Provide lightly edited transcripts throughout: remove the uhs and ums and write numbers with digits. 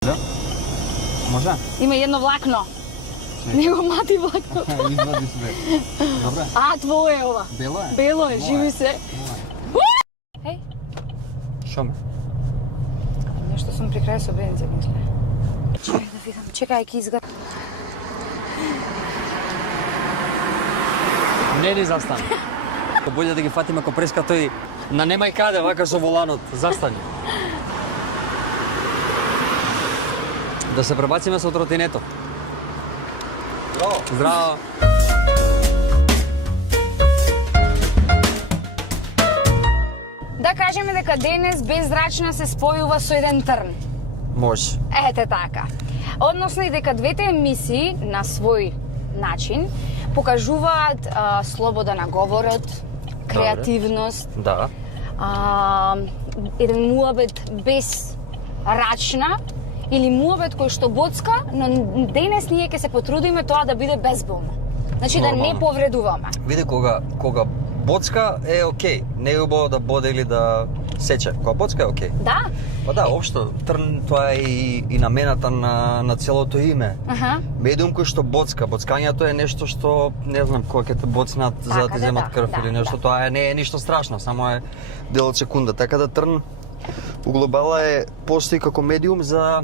Да? Може? Има едно влакно. Него мати влакно. Извади себе. Добре. А, твое е ова. Бело е? Бело е, Моje. живи се. Еј, Шо ме? нешто сум при крај со бензин, мисле. Чекај да видам, чекај, ќе изгледа. Не ни застани. Болje да ги фатиме ко преска тој на немај каде вака со воланот. Застани. Да се пребациме со тротинетот. Браво. Здраво. Да кажеме дека денес беззрачна се спојува со еден трн. Може. Ете така. Односно и дека двете емисии на свој начин покажуваат слобода на говорот, креативност, Да. еден муабет без рачна или муабет кој што боцка, но денес ние ќе се потрудиме тоа да биде безболно. Значи да не Нормално. повредуваме. Види кога боцка е окей. Не е убаво да боде или да сече. Кога боцка е окей. Да? Па да, општо трн тоа е и намената на целото име. Аха. Медиум кој што боцка. Боцкањето е нешто што, не знам, кога ќе те боцнат за да Така, ти да, земат крв да, или нешто, да. тоа не е ништо страшно, само е дел од секунда. Така да трн у глобала постои како медиум за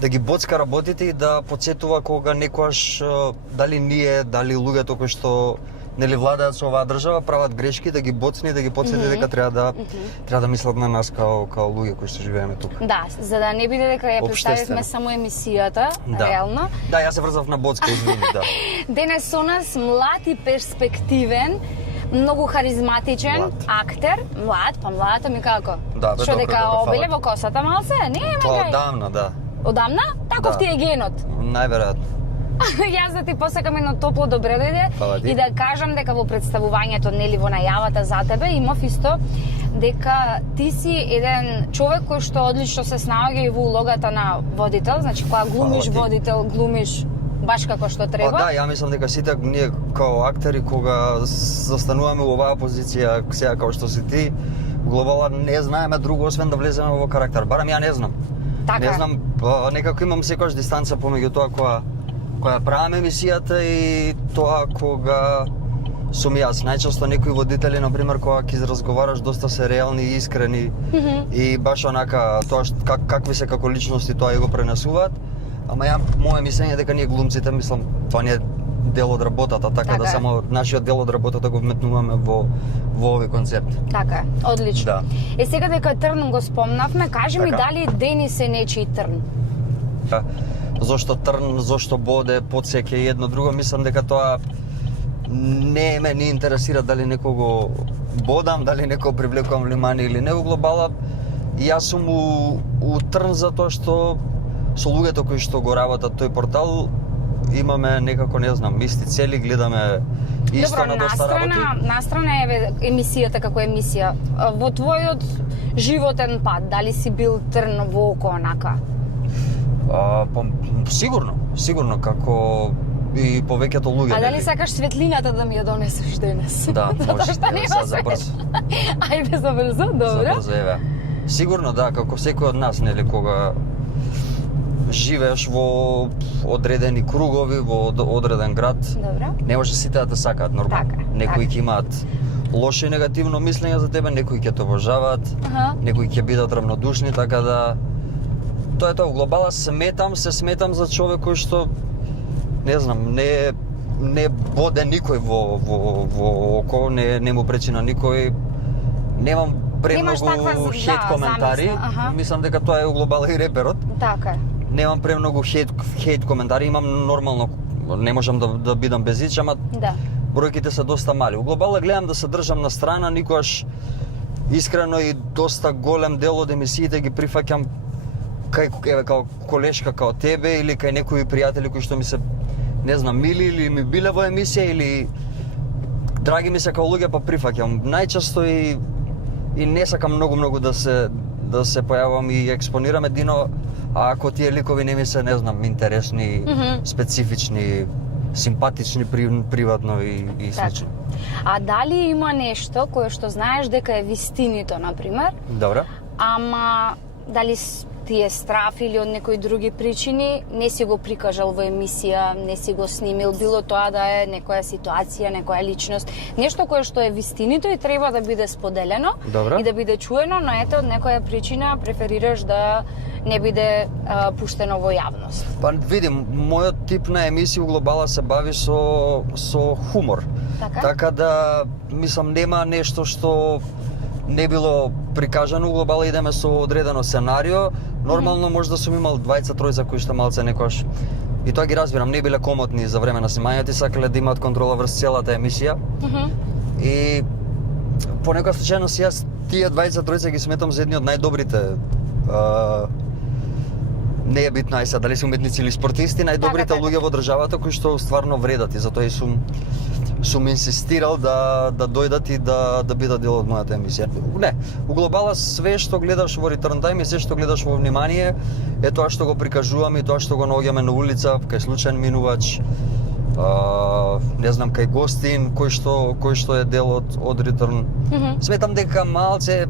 да ги боцка работите и да подсетува кога некојаш дали ние, дали луѓето кои што нели владеат со оваа држава прават грешки, да ги боцне и да ги подсети дека треба да мислат на нас као луѓе кои што живееме тука. Да, за да не биде дека ја Обштествено. представивме само емисијата, Да. реално. Да, јас се врзав на боцка, извини, да. Денес со нас млад и перспективен, многу харизматичен Млад. актер, младата ми како? Да, бе, Што добро, дека добро, фала. обеле во косата малце? Не, Тоа гај. одамна, да. Одамна? Таков Да. ти е генот. Најверојатно. Јас да ти посакам едно топло добре дојде Фала ти. и да кажам дека во представувањето, нели во најавата за тебе, имав исто дека ти си еден човек кој што одлично се снаоѓа и во улогата на водител, значи кога глумиш Фала ти. водител, глумиш баш како што Па треба. да, ја мислам дека сите ние као актери кога застануваме во оваа позиција сега како што си ти, глобала не знаеме друго освен да влеземе во карактер. Барам ја не знам. Така Не е. знам, некако имам секојаш дистанца помеѓу тоа која правам емисијата и тоа кога сум јас. Најчесто некои водители, например, кога ќе разговараш доста се реални и искрени и баш онака тоа какви се како личности тоа и го пренесуваат. Ама моје мислење е дека ние глумците, мислам, тоа не е дел од работата, така Така да е. само нашиот дел од работата го вметнуваме во овој концепт. Така е, одлично. Да. Сега дека трн го спомнавме, кажи ми Така. дали Денис е нечи трн? Да. Зошто трн, зошто боде, подсеќе и едно друго, мислам дека тоа не ме ни интересира дали некого бодам, дали некого привлекувам внимание или не во глобала. Јас сум у трн затоа што со луѓето кои што го работат тој портал имаме некако, не знам, исти цели, гледаме исто Добро, на доста работи. настрана е емисијата како емисија. Во твојот животен пат, дали си бил трн во око онака? Па, сигурно, како и повеќето луѓе. А дали нели? сакаш светлината да ми ја донесеш денес? Да, Затоа може. што нема За свет. брзо. Ајде за брзо, добро. За брзо, еве. Сигурно да, како секој од нас, нели, кога живееш во одредени кругови, во одреден град, Добро. не може сите да те сакаат нормално. Така, Некои така. ќе имаат лошо и негативно мислење за тебе, некои ќе те обожаваат, Аха. некои ќе бидат равнодушни, така да тоа е тоа. В глобала се сметам за човек кој што не знам, не боде никој во око, не му пречи на никој. Немам Немаш премногу таква, хейт да, коментари. замисла, аха. Мислам дека тоа е у глобала и реперот. Така е. Немам премногу хейт коментари, имам нормално, не можам да бидам безич, ама Да. бројките се доста мали. У глобала гледам да се држам на страна, никогаш искрено и доста голем дел од емисиите ги прифаќам као колешка као тебе или кај некои пријатели кои што ми се, не знам, мили или ми биле во емисија или драги ми се као луѓе, па прифаќам. Најчесто и не сакам многу да се појавам и експонирам едино, а ако тие ликови не ми се, не знам, интересни, специфични, симпатични приватно и Така. слично. А дали има нешто кое што знаеш дека е вистинито, например, Добро. ама дали ти е страф или од некои други причини, не си го прикажал во емисија, не си го снимил, било тоа да е некоја ситуација, некоја личност, нешто кое што е вистинито и треба да биде споделено Добро. и да биде чуено, но ете од некоја причина преферираш да не биде пуштено во јавност. Па видим, мојот тип на емисија у Глобала се бави со хумор. Така да, мислам, нема нешто што не било прикажано у Глобала, идеме со одредено сценарио. Нормално може да сум имал двајца, тројца кои што малце некојаш. И тоа ги разбирам, не биле комотни за време на снимањето и сакале да имаат контрола врз целата емисија. И по некоја случајност јас тие двајца, тројца ги сметам за едни од најдобрите не е битно ајса дали се уметници или спортисти, најдобрите Така. луѓе во државата кои што стварно вредат и затоа и сум инсистирал да дојдат и да бидат дел од мојата емисија. Не, у Глобала све што гледаш во Return Time и све што гледаш во внимание е тоа што го прикажуваме и тоа што го наоѓаме на улица, кај случаен минувач, не знам, кај гостин, кој што е дел од Return. Сметам дека малце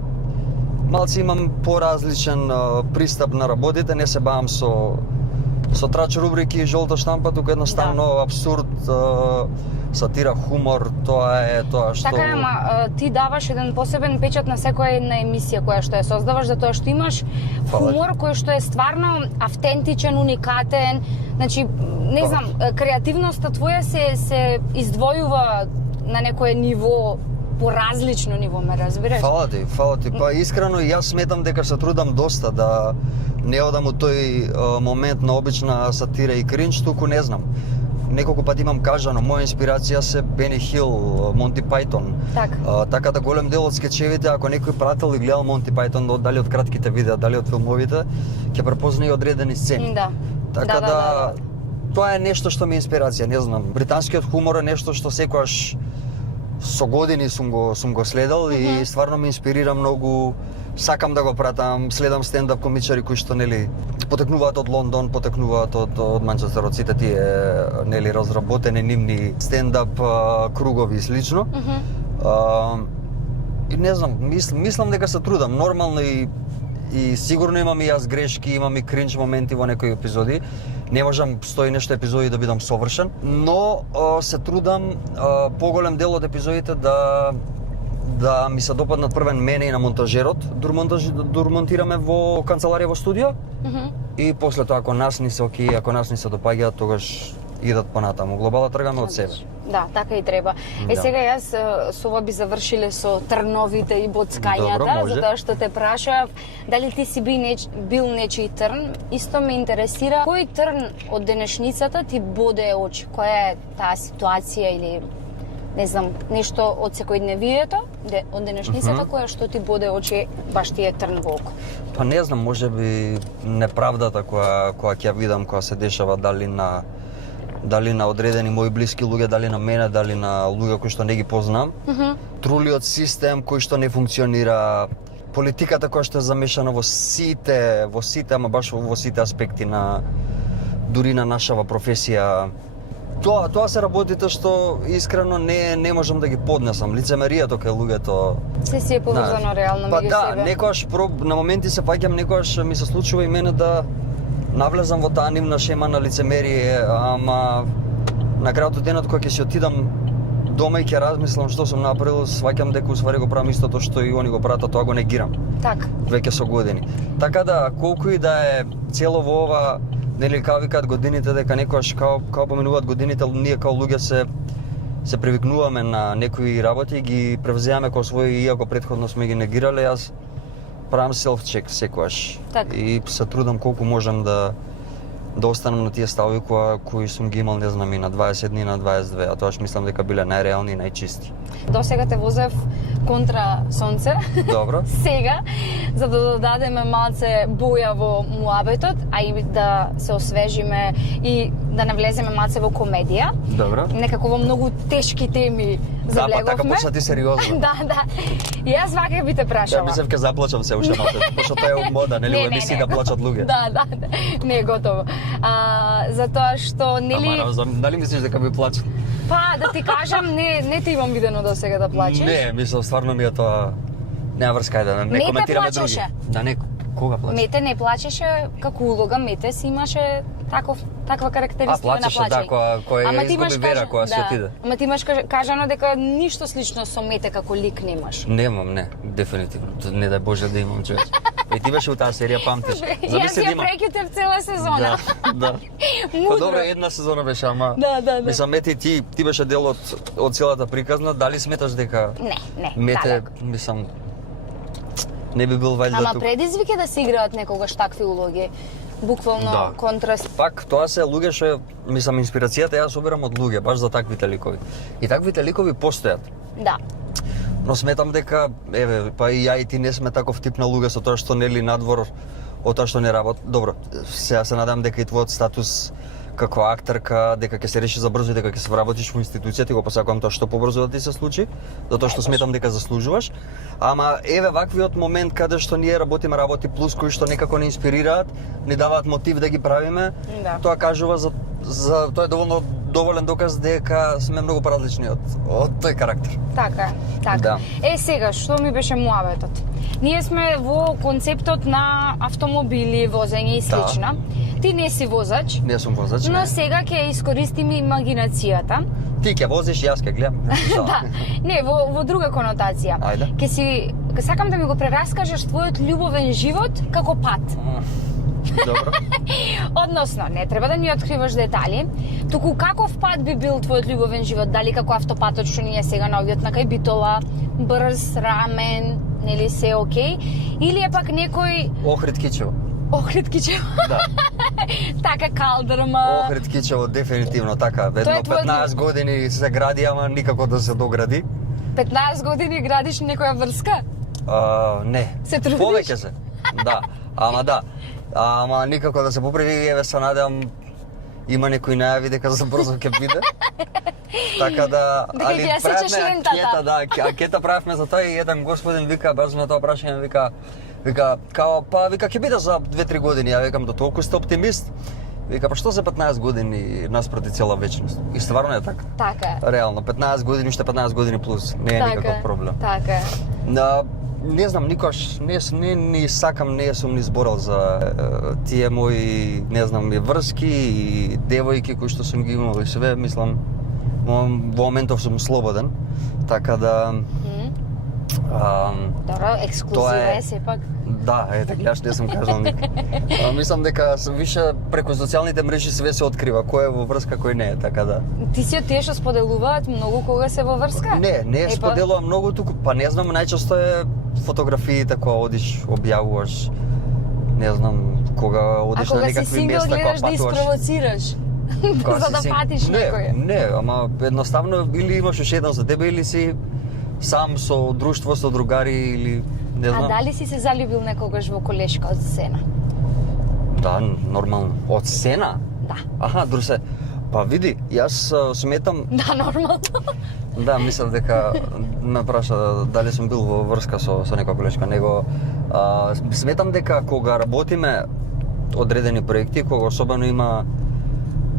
имам поразличен пристап на работите, не се бавам со трач рубрики, жолта штампа, туку едноставно абсурд, сатира, хумор, тоа е тоа што... Така е, ама ти даваш еден посебен печат на секоја една емисија која што ја создаваш, затоа што имаш хумор кој што е стварно автентичен, уникатен. Значи, не знам, креативноста твоја се издвојува на некое ниво, поразлично ниво, ме разбираш? Фала ти. Па искрено јас сметам дека се трудам доста да не одам у тој момент на обична сатира и кринч, туку не знам. Неколку пати имам кажано, моја инспирација се Бени Хил, Монти Пајтон. Така да голем дел од скечевите, ако некој прател и гледал Монти Пајтон, дали од кратките видеа, дали од филмовите, ќе препозна и одредени сцени. Да. Така да, тоа е нешто што ми е инспирација, не знам. Британскиот хумор е нешто што секогаш со години сум го следел и стварно ме инспирира многу. Сакам да го пратам, следам стендап комичари кои што нели потекнуваат од Лондон, потекнуваат од Манчестер, од сите тие нели разработени нивни стендап кругови и слично. И не знам, мислам дека се трудам нормално и сигурно имам и јас грешки, имам и кринч моменти во некои епизоди. Не можам 100 и нешто епизоди да бидам совршен, но се трудам поголем дел од епизодите да ми се допаднат првен мене и на монтажерот, дур монтираме во канцеларија во студио. И после тоа, ако нас ни се окей, ако нас ни се допаѓаат, тогаш идат понатаму. Глобала тргаме од себе. Да, така и треба. Сега јас со ова би завршиле со трновите и боцкањата, затоа што те прашав дали ти си бил нечиј трн. Исто ме интересира кој трн од денешницата ти боде очи, која е таа ситуација или не знам, нешто од секојдневието, од денешницата, која што ти боде очи, баш ти е трн во око? Па не знам, можеби неправдата која ќе видам, која се дешава дали на одредени мои блиски луѓе, дали на мене, дали на луѓе кои што не ги познам. Трулиот систем кој што не функционира, политиката која што е замешана во сите, ама баш во сите аспекти дури на нашава професија. Тоа се работите што искрено не можам да ги поднесам. Лицемеријето кај луѓето. Се си е поврзано реално меѓу себе. Па да, некојаш на моменти се паѓам, некојаш ми се случува и мене да навлезам во таа нивна шема на лицемерие, ама на крајот од денот кога ќе си отидам дома и ќе размислам што сум направил, сваќам дека усвари го правам истото што и они го прават, тоа го негирам. Така. Веќе со години. Така да, колку и да е цело во ова, нели као викаат годините, дека некојаш као поменуваат годините, ние као луѓе се привикнуваме на некои работи и ги превземаме како своји, иако претходно сме ги негирале. Јас правам селф-чек секогаш. И се трудам колку можам да останам на тие ставови кои сум ги имал, не знам, и на 20 дни, на 22, а тоаш мислам дека биле најреални и најчисти. До сега те возев контра сонце. Добро. Сега, за да додадеме малце боја во муабетот, а и да се освежиме и да навлеземе малце во комедија. Добро. Некако во многу тешки теми заблеговме. Да, па така почна ти сериозно. Да. И јас вака би те прашала. Ја мислев ке заплачам се уште малце, пошто тоа е од мода, нели, во емисии да плачат луѓе. Да, не е готово. Затоа што, нели... Ама, дали мислиш дека ми плачат? Па, да ти кажам, не те имам видено до сега да плачеш. Не, мислам, стварно ми е тоа... Нема врска, да не коментираме други. Не те плачеше? Да, не. Кога плаче? Мете не плачеше како улога, Мете си имаше таква карактеристика на плачеше, плачење. да, која Ама ти имаш изгуби вера, која си отиде. Ама ти имаш кажано дека ништо слично со Мете како лик немаш. Немам, не, дефинитивно. Не дай Боже да имам, човече. И ти беше у таа серија, памтиш? Јас ја прекитев цела сезона. Да. Мудро. Па добро, една сезона беше, ама... Да. Мислам, Мете, ти беше дел од целата приказна, дали сметаш дека... Не, Мете, далек. мислам, не би бил вајда Ама тук. предизвик е да се играат некогаш такви улоги. Буквално Да. контраст. Пак, тоа се луѓе што, мислам, инспирацијата ја собирам од луѓе, баш за таквите ликови. И таквите ликови постојат. Да. Но сметам дека, еве, па и ја и ти не сме таков тип на луѓе со тоа што нели надвор од тоа што не работи. Добро, сега се надам дека и твојот статус како актерка, дека ќе се реши за брзо и дека ќе се вработиш во институцијата и го посакувам тоа што побрзо да ти се случи, затоа што сметам дека заслужуваш. Ама еве ваквиот момент каде што ние работиме работи плюс кои што некако не инспирираат, не даваат мотив да ги правиме. Да. Тоа кажува за тоа е доволен доказ дека сме многу поразлични од тој карактер. Така. Да. Сега, што ми беше муабетот? Ние сме во концептот на автомобили, возење и слично. Ти не си возач, Не сум возач. но не. сега ќе искористиме имагинацијата. Ти ќе возиш, јас ќе гледам. Да, не, во друга конотација. Ајде. Ќе сакам да ми го прераскажеш твојот љубовен живот како пат. Добро. Односно, не треба да ни откриваш детали, туку каков пат би бил твојот љубовен живот, дали како автопатот што ние сега на овиот на кај Битола, брз, рамен, нели се окей, или е пак некој Охрид Кичево. Охрид Кичево, Да. така калдрма. Охрид Кичево дефинитивно така. Тоа Едно е твојот 15 години се гради, ама никако да се догради. 15 години градиш некоја врска? Не. Се трудиш? Повеќе се. Да. Ама никако да се поправи, еве се надевам има некои најави дека за брзо ќе биде. Така да, Дека ќе ја сечеш лентата. анкета, да, анкета правевме за тоа и еден господин вика, баш на тоа прашање вика вика ќе биде за 2-3 години, ја викам до толку сте оптимист. Вика, па што за 15 години наспроти цела вечност? И стварно е така. Така е. Реално, 15 години, уште 15 години плюс. Не е никаков проблем. Така е. Не знам, никош не ни сакам, не сум ни зборал за тие мои, не знам, и врски и девојки кои што сум ги имал и све, мислам, во моментов сум слободен, така да... Добро, ексклузива е сепак. Да, ете, јас не сум кажал никад. Мислам дека више преку социјалните мрежи све се открива, кој е во врска, кој не е, така да... Ти си од тие што споделуваат многу кога се во врска? Не споделувам многу туку, па не знам, најчесто е фотографиите кога одиш, објавуваш, не знам, кога одиш на некакви места, кога гледаш да патуваш. испровоцираш, за да патиш некој. Не, ама едноставно или имаш уште еден за тебе или си сам со друштво, со другари или не знам. А дали си се залюбил некогаш во колешка од Сена? Да, нормално. Од Сена? Да. Аха, друсе. Па види, јас сметам... Да, нормално. Да, мислам дека ме праша дали сум бил во врска со некоја колешка, него сметам дека кога работиме одредени проекти, кога особено има,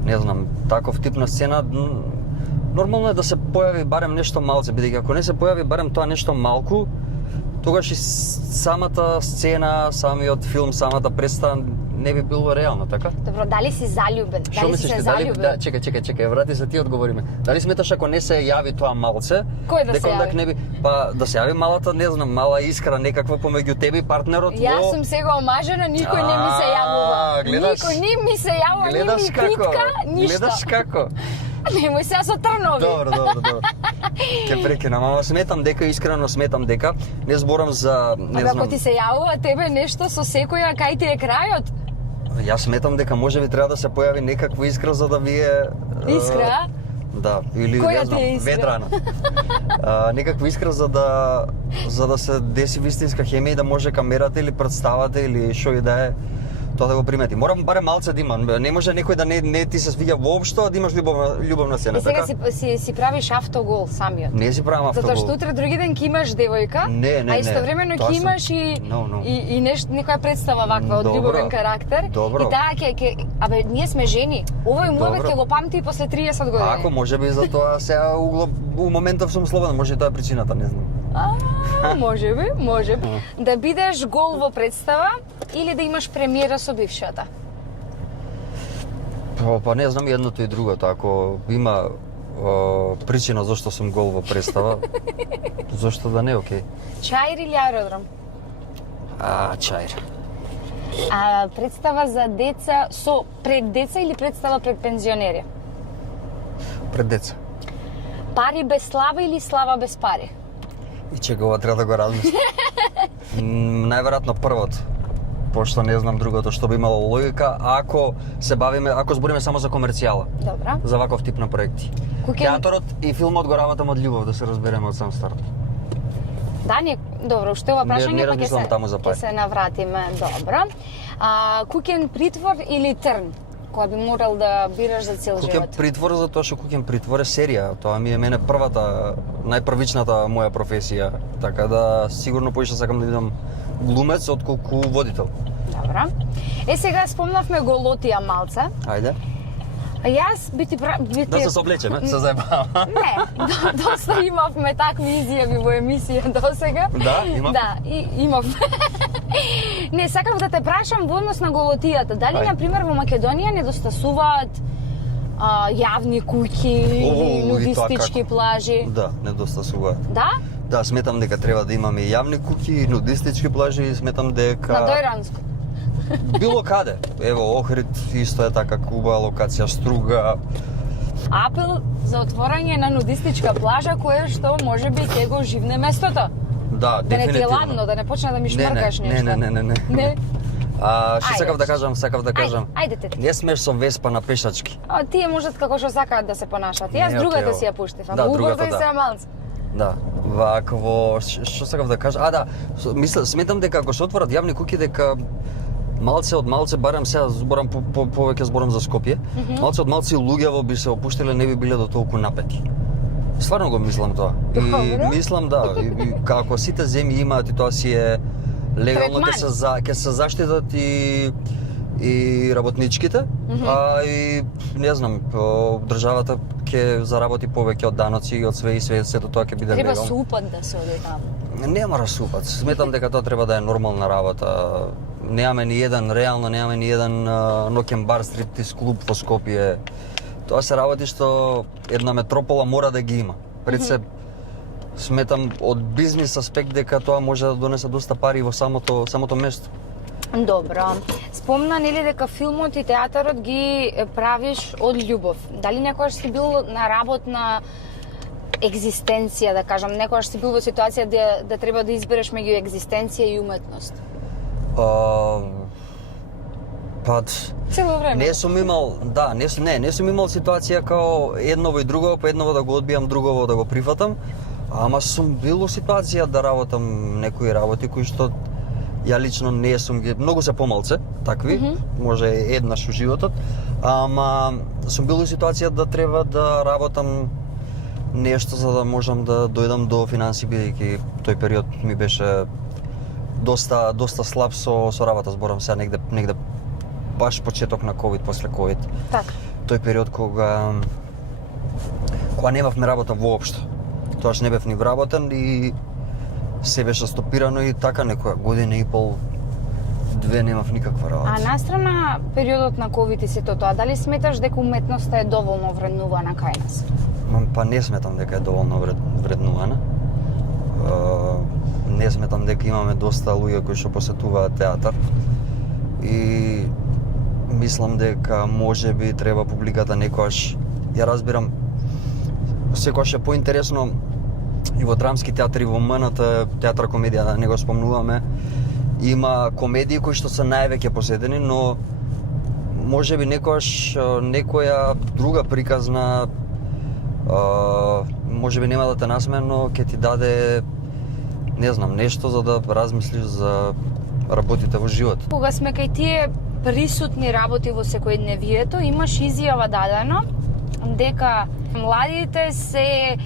не знам, таков тип на сцена, нормално е да се појави барем нешто малце, бидејќи ако не се појави барем тоа нешто малку, тогаш и самата сцена, самиот филм, самата представа не би било реално, така? Добро, дали си залюбен? Што Дали си мислиш се ти? Дали, залюбил? да, чекај, врати се ти одговориме. Дали сметаш ако не се јави тоа малце, Кој да се дека ондак јави? не би, па да се јави малата, не знам, мала искра некаква помеѓу тебе и партнерот Јас сум сега омажена, никој не ми се јавува. гледаш- Никој не ми се јавува, не ми питка, ништо. Гледаш како? Немој сега со трнови. Добро. Ке прекинам, ама сметам дека, искрено сметам дека, не зборам за, не Абе, знам, ако ти се јавува тебе нешто со секоја, кај ти е крајот? јас сметам дека можеби треба да се појави некаква искра за да вие... Искра? Да, или Која не знам, ти е искра? ветрана. Некаква искра за да се деси вистинска хемија и да може камерата или представата или што и да е тоа да го примети. Морам барем малце да имам. Не може некој да не ти се свиѓа воопшто, да имаш љубовна сцена, И сега така? си правиш автогол самиот. Не си правам автогол. Затоа што утре други ден ќе имаш девојка, Не, а истовремено тоа ќе сум- имаш и No. и некоја представа ваква од Добро. љубовен карактер. Добро. И таа ќе абе ние сме жени. Овој муабет Добро. ќе го памти и после 30 години. Ако можеби за тоа сега у моментов сум слободен, може и тоа е причината, не знам. Може би. Да бидеш гол во представа или да имаш премиера со бившата? Па не знам, едното и другото. Ако има причина зашто сум гол во представа, зашто да не, окей. Чаир или аеродром? Чаир. Представа за деца пред деца или представа пред пензионери? Пред деца. Пари без слава или слава без пари? И чека, ова треба да го размислам. Најверојатно првото. Пошто не знам другото што би имало логика ако збориме само за комерцијала. Добра. За ваков тип на проекти. Театорот и филмот го работам од љубов, да се разбереме од сам старт. Да, добро, уште ова прашање не размислам таму за пари. Ќе се навратиме, добро. Куќен притвор или трн? Која би морал да бираш за цел живот? Куќен притвор, затоа што Куќен притвор е серија. Тоа ми е мене првата, најпрвичната моја професија. Така да сигурно поише сакам да бидам глумец отколку водител. Добра. Сега спомнавме голотија малце. Ајде. Јас би ти Да се соблечеме, се заебавам. Не, доста имавме такви изјави во емисија досега. Да, имав? Да, имав. Не, сакав да те прашам во однос на голотијата. Дали, на пример, во Македонија недостасуваат јавни куќи или нудистички плажи? Да, недостасуваат. Да? Да, сметам дека треба да имаме и јавни куќи, нудистички плажи и сметам дека... На Дојранско? Било каде. Ево, Охрид исто е така хубава локација, Струга. Апел за отворање на нудистичка плажа, кое што можеби ќе го живне местото. Да, да не ти е дефинитивно. ладно, да не почне да ми шмркаш нешто. Не. Не? Што сакав да кажам? Ајде те. Не смеш со Веспа на пешачки. Тие можат како што сакаат да се понашат. Јас другата си ја пуштив, ама убавно и се малце. Да, вакво, што сакав да кажам? Сметам дека ако се отворат јавни куќи, дека малце од малце, барем сега зборам повеќе зборам за Скопје, малце од малце луѓево би се опуштиле, не би биле до толку напети. Стварно го мислам тоа. И мислам и како сите земји имаат и тоа си е легално ќе се заштитат и работничките, и не знам, државата ќе заработи повеќе од даноци и од све сето тоа ќе биде легално. Треба супат да се оди таму. Не мора супат. Сметам дека тоа треба да е нормална работа. Немаме ни еден ноќен бар, стриптиз клуб во Скопје. Тоа се работи што една метропола мора да ги има. Пред се сметам од бизнис аспект дека тоа може да донесе доста пари во самото место. Добро. Спомна нели дека филмот и театарот ги правиш од љубов. Дали некогаш си бил на работна екзистенција, да кажам, некогаш си бил во ситуација да треба да избереш меѓу екзистенција и уметност? Цело време. Не сум имал ситуација као едново и друго, по едново да го одбијам, другово да го прифатам, ама сум бил во ситуација да работам некои работи кои што ја лично не сум ги, многу се помалце такви, може еднаш во животот, ама сум бил во ситуација да треба да работам нешто за да можам да дојдам до финанси, бидејќи тој период ми беше доста слаб со работа, зборам сега негде баш почеток на ковид, после ковид. Така. Тој период кога немавме работа воопшто. Тоаш не бев ни вработен и се беше стопирано и така некоја година и пол, две немав никаква работа. А настрана периодот на ковид и сето тоа, дали сметаш дека уметноста е доволно вреднувана кај нас? Па не сметам дека е доволно вреднувана. Не сметам дека имаме доста луѓе кои што посетуваат театар и мислам дека можеби треба публиката некојаш, ја разбирам, секојаш е поинтересно и во драмски театар и во МНТ, театар комедија, да не го спомнуваме, има комедии кои што се највеќе посетени, но можеби некојаш некоја друга приказна можеби нема да те насмее, но ќе ти даде не знам, нешто за да размислиш за работите во живот. Кога сме кај тие присутни работи во секојдневието, имаш изјава дадено дека младите се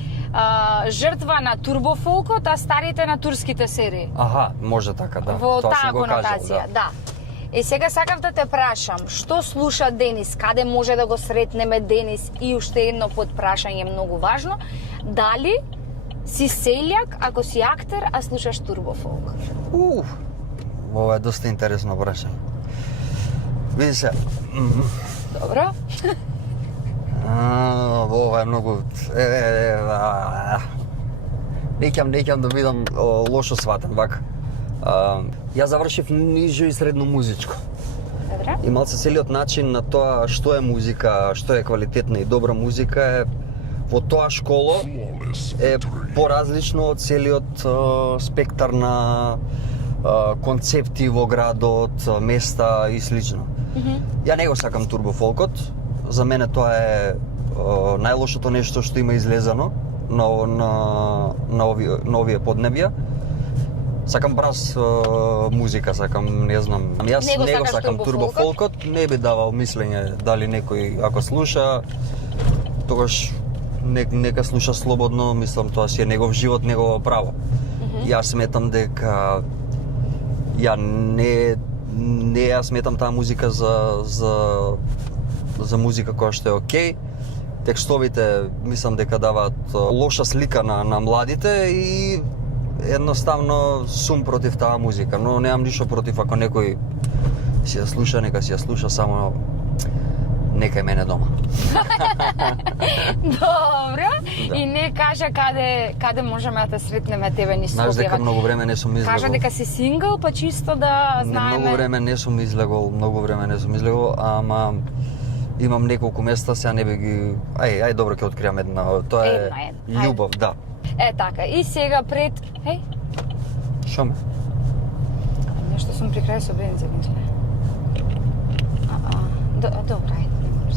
жртва на турбофолкот, а старите на турските серии. Аха, може така, да. Во тоа таа конотација, да. Сега сакав да те прашам, што слуша Денис, каде може да го сретнеме Денис и уште едно подпрашање многу важно, дали Си селјак ако си актер, а слушаш турбофолк? Ова е доста интересно прашање. Види се, Добро. ова е многу... Неќам да бидам лошо сватен, вака. Јас завршив нижо и средно музичко. Добро. И малце целиот начин на тоа што е музика, што е квалитетна и добра музика е во тоа школо е поразлично од целиот спектар на концепти во градот, места и слично. Ја не го сакам турбофолкот. За мене тоа е најлошото нешто што има излезано на овие поднебја. Сакам браз музика, сакам, не знам. Јас не го сакам турбофолкот, не би давал мислење дали некој ако слуша, тогаш нека слуша слободно, мислам тоа си е негов живот, негово право. Јас сметам дека јас сметам таа музика за музика која што е окей. Текстовите мислам дека даваат лоша слика на младите и едноставно сум против таа музика, но немам ништо против ако некој си ја слуша, нека си ја слуша, само нека е мене дома. Добро. И не кажа каде можеме да те сретнеме тебе ни Знаеш дека Скопје. многу време не сум излегол. Кажа дека си сингл, па чисто да знаеме. Многу време не сум излегол, ама имам неколку места, сега не би ги... Ај, добро, ќе откријам една. Тоа е Една. љубов, да. Е така, и сега пред... Еј, Шо ме? нешто сум при крај со бензин. Добро, ајде, не мораш.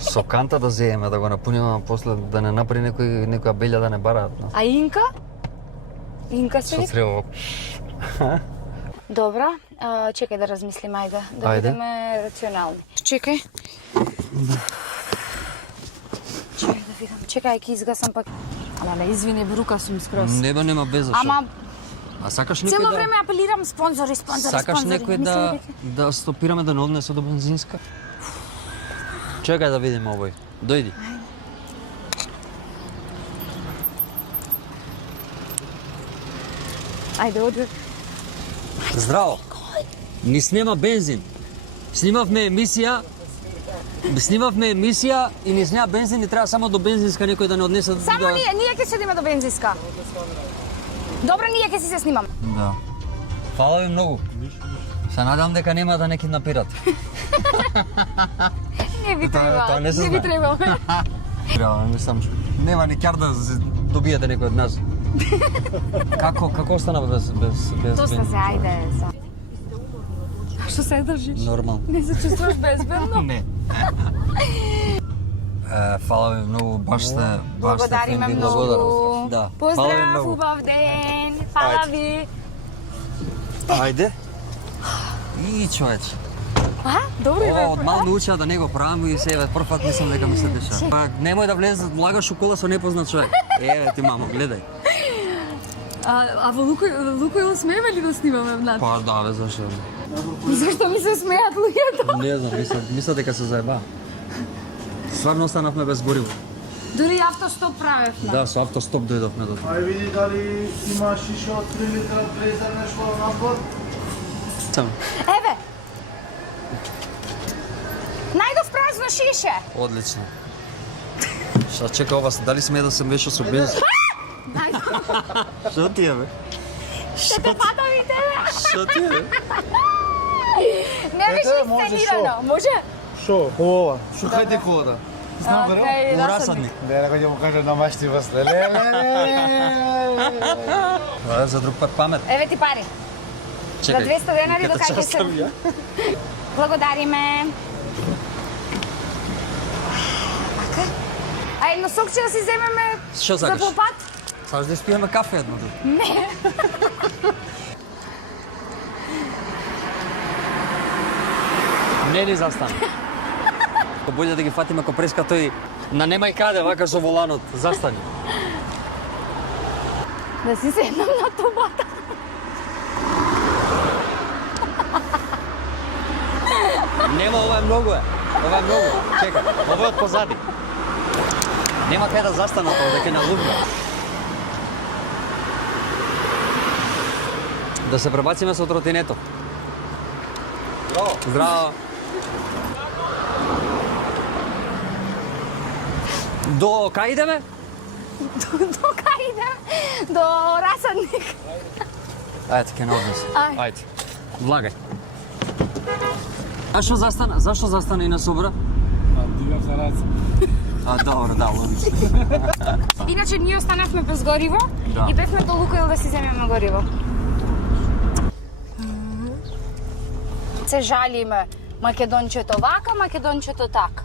Со канта да зееме, да го напуниме, а после да не направи некоја белја да не бараат нас. А Инка? Инка се Со вика? црево. Добро, чекај да размислим, ајде, да бидеме рационални. Чекај. Чекај да видам, чекај, ќе изгасам пак. Ама не, извини, брука сум скроз. Нема без зашо. Ама А сакаш некој цело да... време апелирам спонзори. Сакаш некој да стопираме да не однесе до бензинска? Чекај да видиме овој. Дојди. Ајде, оди. Здраво. Ни снема бензин. Снимавме емисија и ни снема бензин и треба само до бензинска некој да не однесе. Само ние ќе седиме до бензинска. Добро, ние ќе си се снимам. Да. Фала ви многу. Се надам дека нема да не киднапират. Не би треба. тоа не се Не би знае. требало. Треба, мислам, нема ни кар да добиете некој од нас. Како остана без Доста бензин? се, ајде. Што се држиш? Нормално. Не се чувствуваш безбедно? Не. Фала ви многу, баш сте Благодариме фин, многу. благодарност. Да. Фала ви Поздрав, многу. убав ден. Фала Ајде. ви. Ајде. И човеч. А? Добро Ова бе. од мал ме учеа да не го правам и себе прв пат мислам дека ми се деша. Па немој да влезеш да лагаш у кола со непознат човек. Еве ти мамо, гледај. А во Лукојл смееме ли да снимаме внатре? Па да, бе, зашто? Зашто ми се смеат луѓето? Не знам, мисля дека се заеба. Стварно останавме без гориво. Дури автостоп правевме. Да, со автостоп дојдовме до тоа. Ај види дали има шише од 3 литра блезер нешто на бор. Само. Еве. Најдов празно шише. Одлично. Шта чека ова, дали сме да се меша со бензин? Што ти е, бе? Ще те патам и тебе. Што ти е, бе? Не беше Ете, може инсценирано. Може? Шо? Ова. Шукајте колата. Знам беро? Океј, да Урасадник. Не, некој ќе му каже на машти после. Ова е за друг пат памет. Еве ти пари. За 200 денари до кај ќе се. Благодариме. А едно сокче да си земеме Што за сакаш? попат? Сакаш да испиеме кафе едно друго? Не. Не ни застана. Болje да ги фатиме ко преска тој на немај каде, вака со воланот. Застани. Да си седнам на тубата. Нема, ова е многу е. Ова е многу. Чекај, ова е од позади. Нема кај да застана тоа, дека ќе налудна. Да се пребациме со тротинето. Браво! Здраво! До кај идеме? До кај идем? До Расадник. Ајде, ке наоднес. Ај. Ајде. Влагај. А зашто застана и на собра? Дигам за раца. Добро, да, логично. Иначе ние останавме без гориво Да. и бевме до Лукойл да си земеме гориво. Се жалиме. Македончето вака, македончето така.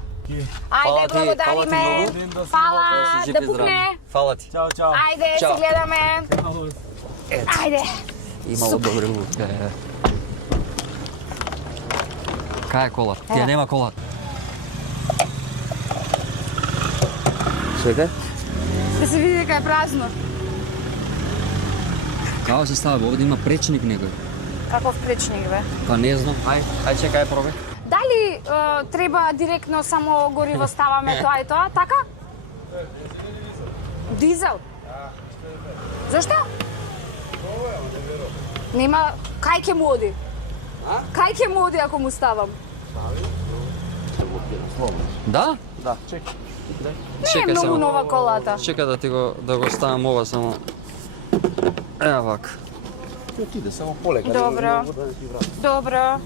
Фала Ајде, ти благодариме. многу. Фала, Си да жив и здрав. пукне. Фала ти. Чао, чао. Ајде, Чао. се гледаме. Ајде. Имало добри луѓе. Кај е кола? Тие нема кола. Чекај. Да се види дека е празно. Како се става? Овде има пречник некој. Каков пречник, бе? Па не знам. Ај чекај, пробај. Дали треба директно само гориво ставаме тоа и тоа, така? Дизел? Зашто? Нема, кај ќе му оди? Кај ќе му оди ако му ставам? Да? Да, чекай. Не е многу нова колата. Чекај да го ставам ова само. Ева вака. Ти иде, само полека. Добро. Добро.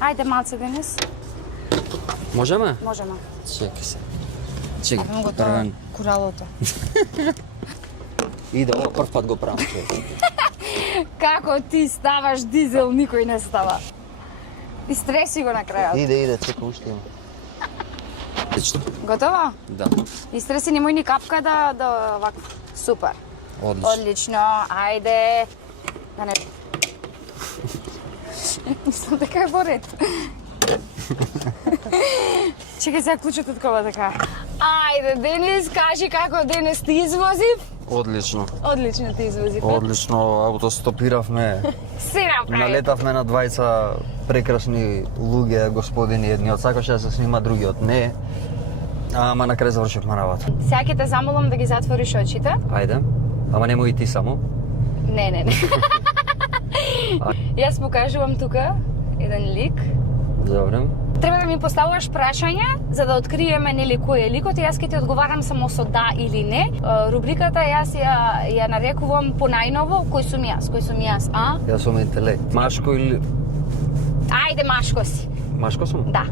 Ајде малце денес. Можеме? Можеме. Чекај се. Чекај, Ставам го тоа првен. куралото. Иде, ова прв пат го правам, човек. Како ти ставаш дизел, никој не става. Истреси го на крајот. Иде, чекај, уште има. Отлично. Готово? Да, Истреси немој ни капка да вака. Супер. одлично. Одлично. Ајде. Да не. Мислам дека е во ред. Чекај сега клучот од кола така. Ајде, Денис, кажи како денес ти извозив? Одлично. Одлично ти извозив. Одлично, аутостопиравме. Се направи. Налетавме на двајца прекрасни луѓе, господини, едниот сакаше да се снима, другиот не. Ама на крај завршивме работа. Сега ќе те замолам да ги затвориш очите. Ајде. Ама немој и ти само. Не. Јас покажувам тука еден лик. Добре. Треба да ми поставуваш прашања за да откриеме нели кој е ликот и јас ќе ти одговарам само со да или не. Рубриката јас ја нарекувам по најново кој сум јас, а? Јас сум интелект. Машко или... Ајде машко си. Машко сум? Да.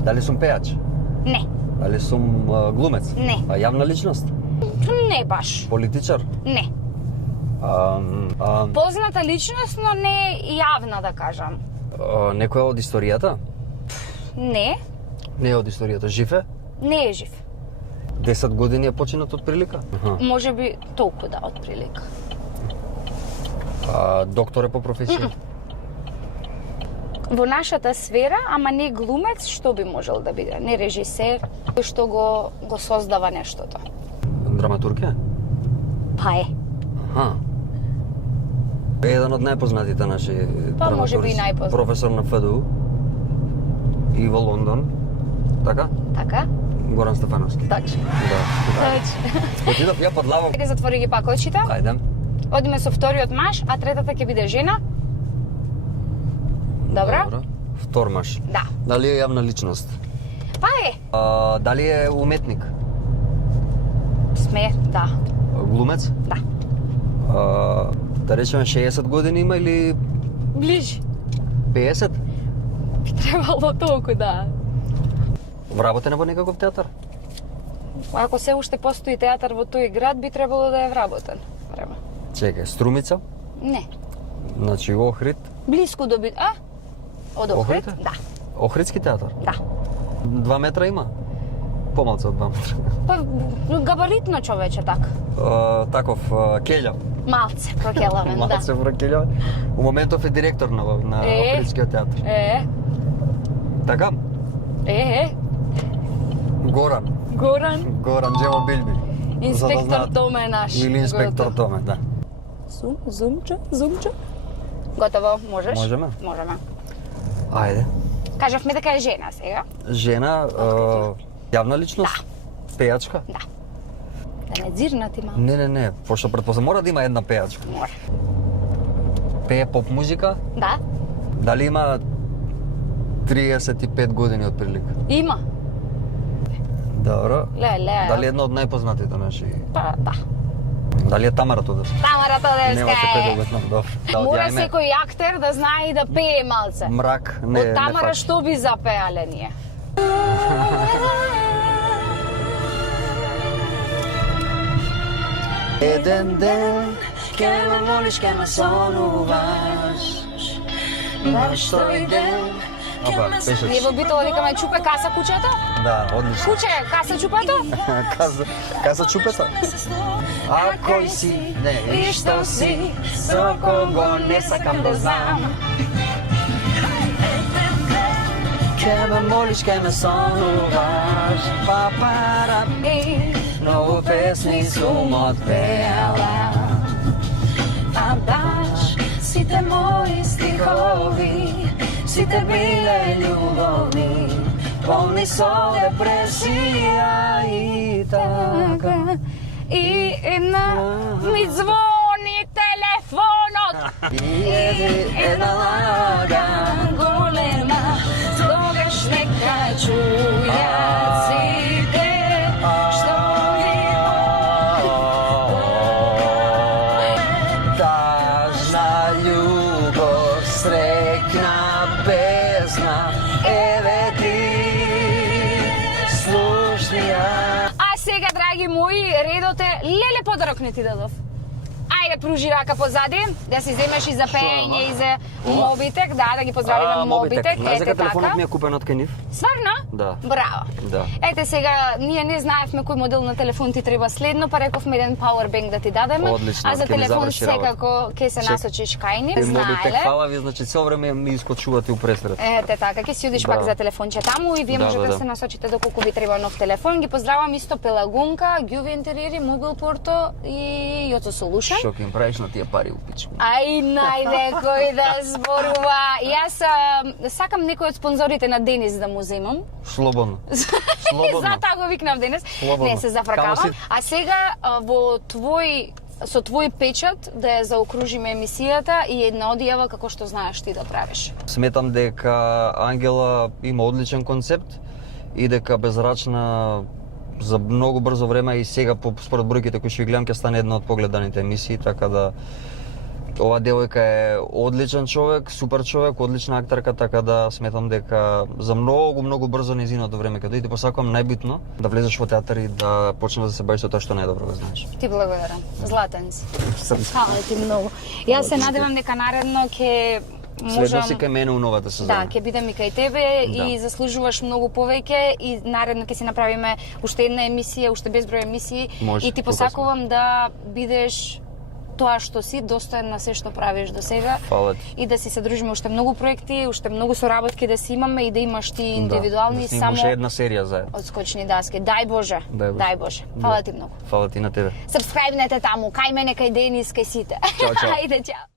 Дали сум пејач? Не. Дали сум глумец? Не. Јавна личност? Не баш. Политичар? Не. Позната личност, но не јавна да кажам. Некоја од историјата? Не. Не е од историјата. Жив е? Не е жив. 10 години е починат од прилика? Може би толку да, од прилика. Доктор е по професија? Во нашата сфера, ама не глумец, што би можел да биде? Не режисер, кој што го создава нештото. Драматургија? Па е. Еден од најпознатите наши Па, може би и драматурзи. најпознат. Професор на ФДУ. И во Лондон. Така? Така? Горан Стефановски. Точно. Да. Точно. Отидов ја подлавав. Ајде затвори ги пак очите. Ајде. Одиме со вториот маж, а третата ќе биде жена. Добро? Втор маж. Да. Дали е јавна личност? Па е. Дали е уметник? Сме, да. Глумец? Да. Да речеме 60 години има или Ближи. 50? Би требало толку, да. Вработен е во некаков театар? Ако се уште постои театар во тој град, би требало да е вработен. Време. Чекај, Струмица? Не. Значи Охрид? Блиску до би... А? Од Охрид? Охрид? Да. Охридски театар? Да. 2 метра има? Помалку од 2 метра. Па габаритно човече така. Таков, Келјав. Малце прокелавен, да. Малце Келјав. У моментов е директор на Охридскиот театар. Така? Горан. Горан Джемо Билби. Инспектор Томе наш. Или инспектор Томе, да. Зумче. Готово, можеш? Можеме? Можеме. Ајде. Кажавме дека е жена сега. Жена, јавна личност? Да. Пејачка? Да. Да не дзирнати малку. Не, пошто претпоставам мора да има една пејачка. Мора. пее поп музика? Да? Дали има 35 години отприлика? Има. Добро. Леле. Дали е една од најпознатите наши? Па, да. Дали е Тамара Тодевска? Тамара Тодевска Нема се кој да е. го знам, добро. Да, Мора ја име секој актер да знае и да пее малце. Мрак, не, Од Тамара не што би запеале ние? Еден ден ке ме молиш, ке ме сонуваш. Баш тој ден. Опа, пеше. Ние во битово викаме чупе каса кучето? Да, одлично. Куче, каса чупето? Каза чупета. А кој си, не, и што си, со кого не сакам да знам. Ке ме молиш, ке ме сонуваш, папара. Многу песни сум отпеала, а баш сите мои стихови, сите биле љубовни, полни со депресија и така. И една ми звони телефонот. И една лага голема, тогаш нека чујат сите што ги тажна љубов, срекна песна, еве ти слушни ја. А сега, драги мои, редот е леле подарок не ти дадов. Ајде, пружи рака позади, да си земеш и за пеење и за Мобитек, да ги поздравиме Мобитек, Знаеш дека ете телефонот така. ми е купен од кај нив? Сварно? Да. Браво. Да. Ете сега, ние не знаевме кој модел на телефон ти треба следно, па рековме еден powerbank да ти дадеме. Одлично, а за ќе ми телефон заврши работа. секако ќе се насочиш кај нив, Мобитек, знаеле. фала ви, значи цело време ми искочувате у пресред. Ете така, ќе си одиш Браво. пак за телефонче таму и вие Да, можете да, да да. се насочите доколку ви треба нов телефон. Ги поздравам исто Пелагунка, Гјуви Интериери, Мобил Порто и Јоцо Solution. Што ќе им правиш на тие пари у пичку? Ај, најде кој да зборува. Јас сакам некој од спонзорите на Денис да му земам. Слободно. Слободно. Затоа го викнав денес. Слободно. Не се зафракавам. Камо си? А сега со твој печат да ја заокружиме емисијата и една одјава како што знаеш ти да правиш. Сметам дека Ангела има одличен концепт и дека Безрачна за многу брзо време и сега според бројките кои што ги гледам ќе стане една од погледаните емисии, така да ова девојка е одличен човек, супер човек, одлична актерка, така да сметам дека за многу брзо нејзиното време кога ти посакувам најбитно да влезеш во театар и да почнеш да се бавиш со тоа што најдобро го знаеш. Ти благодарам. Златен си. Фала ти многу. Јас се надевам дека наредно ќе Следно можам... си кај мене у новата Да, сезона. ќе бидам и кај тебе и заслужуваш многу повеќе и наредно ќе си направиме уште една емисија, уште безброј емисии Може, и ти покасно. посакувам да бидеш тоа што си, достоен на се што правиш до сега. Фала ти. И да си се дружиме уште многу проекти, уште многу соработки да си имаме и да имаш ти индивидуални да снимам уште само една серија заедно. од скочни даски. Дај Боже. Дај Боже. Дај Боже. Фала ти многу. Фала ти на тебе. Сабскрајбнете таму, кај мене, кај Денис, кај сите. Чао, чао. Ајде, чао.